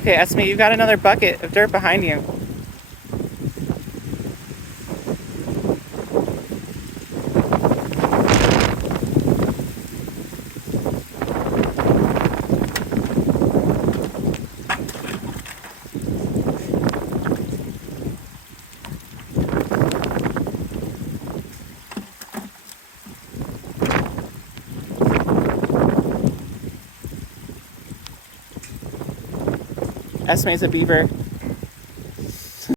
Okay, Esme, you've got another bucket of dirt behind you. Esme's a beaver.